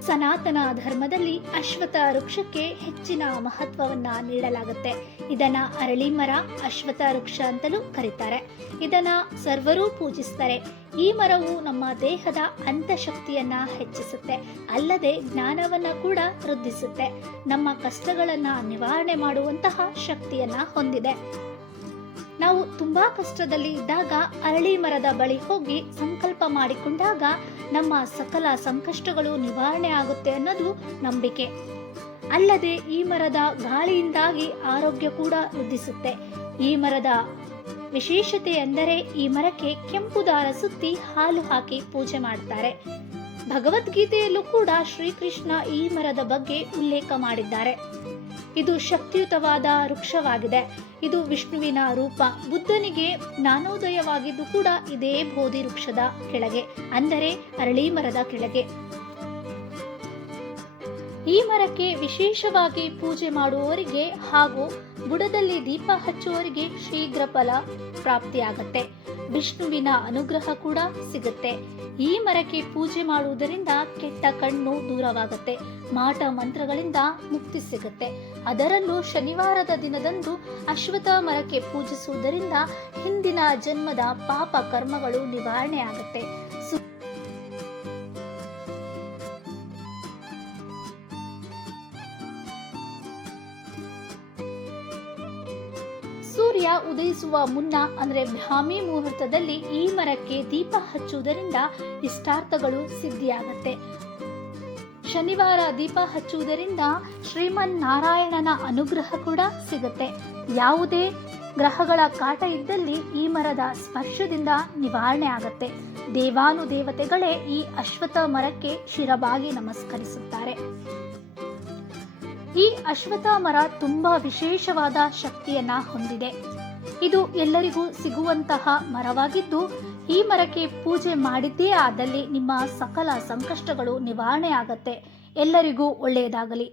ಸನಾತನ ಧರ್ಮದಲ್ಲಿ ಅಶ್ವಥ ವೃಕ್ಷಕ್ಕೆ ಹೆಚ್ಚಿನ ಮಹತ್ವವನ್ನ ನೀಡಲಾಗುತ್ತೆ. ಇದನ್ನ ಅರಳಿ ಮರ ಅಶ್ವಥ ವೃಕ್ಷ ಅಂತಲೂ ಕರೀತಾರೆ. ಇದನ್ನ ಸರ್ವರೂ ಪೂಜಿಸ್ತಾರೆ. ಈ ಮರವು ನಮ್ಮ ದೇಹದ ಅಂತಃಶಕ್ತಿಯನ್ನ ಹೆಚ್ಚಿಸುತ್ತೆ. ಅಲ್ಲದೆ ಜ್ಞಾನವನ್ನ ಕೂಡ ವೃದ್ಧಿಸುತ್ತೆ. ನಮ್ಮ ಕಷ್ಟಗಳನ್ನ ನಿವಾರಣೆ ಮಾಡುವಂತಹ ಶಕ್ತಿಯನ್ನ ಹೊಂದಿದೆ. ನಾವು ತುಂಬಾ ಕಷ್ಟದಲ್ಲಿ ಇದ್ದಾಗ ಅರಳಿ ಮರದ ಬಳಿ ಹೋಗಿ ಸಂಕಲ್ಪ ಮಾಡಿಕೊಂಡಾಗ ನಮ್ಮ ಸಕಲ ಸಂಕಷ್ಟಗಳು ನಿವಾರಣೆ ಆಗುತ್ತೆ ಅನ್ನೋದು ನಂಬಿಕೆ. ಅಲ್ಲದೆ ಈ ಮರದ ಗಾಳಿಯಿಂದಾಗಿ ಆರೋಗ್ಯ ಕೂಡ ವೃದ್ಧಿಸುತ್ತೆ. ಈ ಮರದ ವಿಶೇಷತೆ ಎಂದರೆ ಈ ಮರಕ್ಕೆ ಕೆಂಪು ದಾರ ಸುತ್ತಿ ಹಾಲು ಹಾಕಿ ಪೂಜೆ ಮಾಡ್ತಾರೆ. ಭಗವದ್ಗೀತೆಯಲ್ಲೂ ಕೂಡ ಶ್ರೀಕೃಷ್ಣ ಈ ಮರದ ಬಗ್ಗೆ ಉಲ್ಲೇಖ ಮಾಡಿದ್ದಾರೆ. ಇದು ಶಕ್ತಿಯುತವಾದ ವೃಕ್ಷವಾಗಿದೆ. ಇದು ವಿಷ್ಣುವಿನ ರೂಪ. ಬುದ್ಧನಿಗೆ ಜ್ಞಾನೋದಯವಾಗಿದ್ದು ಕೂಡ ಇದೇ ಬೋಧಿ ವೃಕ್ಷದ ಕೆಳಗೆ, ಅಂದರೆ ಅರಳಿ ಮರದ ಕೆಳಗೆ. ಈ ಮರಕ್ಕೆ ವಿಶೇಷವಾಗಿ ಪೂಜೆ ಮಾಡುವವರಿಗೆ ಹಾಗೂ ಬುಡದಲ್ಲಿ ದೀಪ ಹಚ್ಚುವವರಿಗೆ ಶೀಘ್ರ ಫಲ ಪ್ರಾಪ್ತಿಯಾಗತ್ತೆ. ವಿಷ್ಣುವಿನ ಅನುಗ್ರಹ ಕೂಡ ಸಿಗುತ್ತೆ. ಈ ಮರಕ್ಕೆ ಪೂಜೆ ಮಾಡುವುದರಿಂದ ಕೆಟ್ಟ ಕಣ್ಣು ದೂರವಾಗುತ್ತೆ. ಮಾಟ ಮಂತ್ರಗಳಿಂದ ಮುಕ್ತಿ ಸಿಗುತ್ತೆ. ಅದರಲ್ಲೂ ಶನಿವಾರದ ದಿನದಂದು ಅಶ್ವಥ ಮರಕ್ಕೆ ಪೂಜಿಸುವುದರಿಂದ ಹಿಂದಿನ ಜನ್ಮದ ಪಾಪ ಕರ್ಮಗಳು ನಿವಾರಣೆ ಆಗುತ್ತೆ ಉದಯಿಸುವ ಮುನ್ನ, ಅಂದರೆ ಬ್ರಾಹ್ಮಿ ಮುಹೂರ್ತದಲ್ಲಿ ಈ ಮರಕ್ಕೆ ದೀಪ ಹಚ್ಚುವುದರಿಂದ ಇಷ್ಟಾರ್ಥಗಳು ಸಿದ್ಧಿಯಾಗತ್ತೆ. ಶನಿವಾರ ದೀಪ ಹಚ್ಚುವುದರಿಂದ ಶ್ರೀಮನ್ ನಾರಾಯಣನ ಅನುಗ್ರಹ ಕೂಡ ಸಿಗುತ್ತೆ. ಯಾವುದೇ ಗ್ರಹಗಳ ಕಾಟ ಇದ್ದಲ್ಲಿ ಈ ಮರದ ಸ್ಪರ್ಶದಿಂದ ನಿವಾರಣೆ ಆಗತ್ತೆ. ದೇವಾನುದೇವತೆಗಳೇ ಈ ಅಶ್ವತ್ಥ ಮರಕ್ಕೆ ಶಿರಬಾಗಿ ನಮಸ್ಕರಿಸುತ್ತಾರೆ. ಈ ಅಶ್ವತ್ಥ ಮರ ತುಂಬಾ ವಿಶೇಷವಾದ ಶಕ್ತಿಯನ್ನ ಹೊಂದಿದೆ. ಇದು ಎಲ್ಲರಿಗೂ ಸಿಗುವಂತಹ ಮರವಾಗಿದ್ದು, ಈ ಮರಕ್ಕೆ ಪೂಜೆ ಮಾಡಿದ್ದೇ ಆದಲ್ಲಿ ನಿಮ್ಮ ಸಕಲ ಸಂಕಷ್ಟಗಳು ನಿವಾರಣೆ ಆಗತ್ತೆ. ಎಲ್ಲರಿಗೂ ಒಳ್ಳೆಯದಾಗಲಿ.